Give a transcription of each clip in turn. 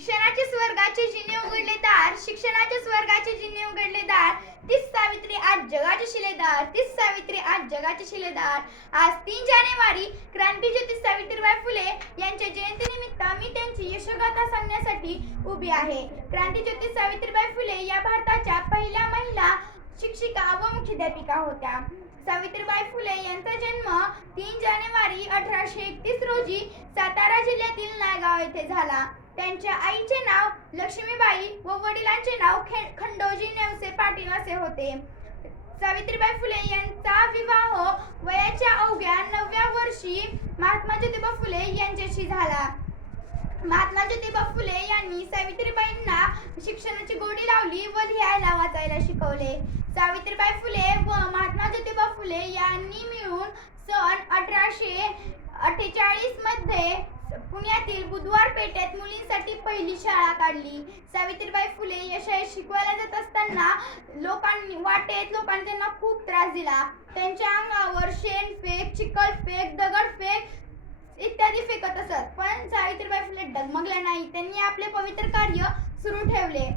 शिक्षणाचे स्वर्गाचे जिने उघडले दार, शिक्षणाचे स्वर्गाचे जिने उघडले दार, तीच सावित्री आज जगाचे शिलेदार, तीच सावित्री आज जगाचे शिलेदार. आज 3 जानेवारी क्रांतीज्योती सावित्रीबाई फुले यांच्या जयंतीनिमित्त मी त्यांची यशोगाथा सांगण्यासाठी उभी आहे. क्रांतीज्योती सावित्रीबाई फुले या भारताच्या पहिल्या महिला शिक्षिका व मुख्याध्यापिका होत्या. सावित्रीबाई फुले यांचा जन्म 3 जानेवारी 1831 रोजी सातारा जिल्ह्यातील नायगाव येथे झाला. त्यांच्या आईचे नाव लक्ष्मीबाई व वडिलांचे नाव खंडोजी नेवसे पाटील असे होते. सावित्रीबाई फुले यांचा विवाह वयाच्या अवघ्या 9व्या वर्षी महात्मा ज्योतिबा फुले यांच्याशी झाला. महात्मा ज्योतिबा फुले यांनी सावित्रीबाईंना शिक्षणाची गोडी लावली व लिहायला वाचायला शिकवले. सावित्रीबाई फुले व महात्मा ज्योतिबा फुले यांनी मिळून सन 1848 मध्ये पुण्यातील बुधवार पेठेत मुलींसाठी पहिली शाळा काढली. सावित्रीबाई फुले या शाळेत शिकवायला जात असताना लोकांनी त्यांना खूप त्रास दिला. त्यांच्या अंगावर शेणफेक, चिखलफेक, दगडफेक इत्यादी फेकत असत, पण सावित्रीबाई फुले डगमगल्या नाही. त्यांनी आपले पवित्र कार्य सुरू ठेवले.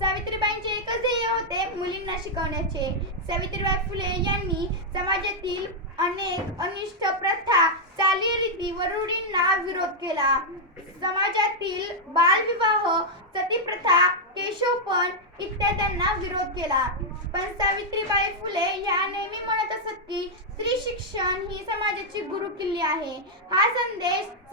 सावित्रीबाईंचे एकच ध्येय होते, मुलींना शिकवण्याचे. सावित्रीबाई फुले यांनी समाजातील अनेक अनिष्ट प्रथा, चालीरीती व रूढींना विरोध केला. समाजातील बालविवाह, सतीप्रथा, केशवपण इत्यादींना विरोध केला. पण सावित्रीबाई फुले ह्या नेहमी म्हणत असत की स्त्री शिक्षण ही समाजाची गुरुकिल्ली आहे. हा संदेश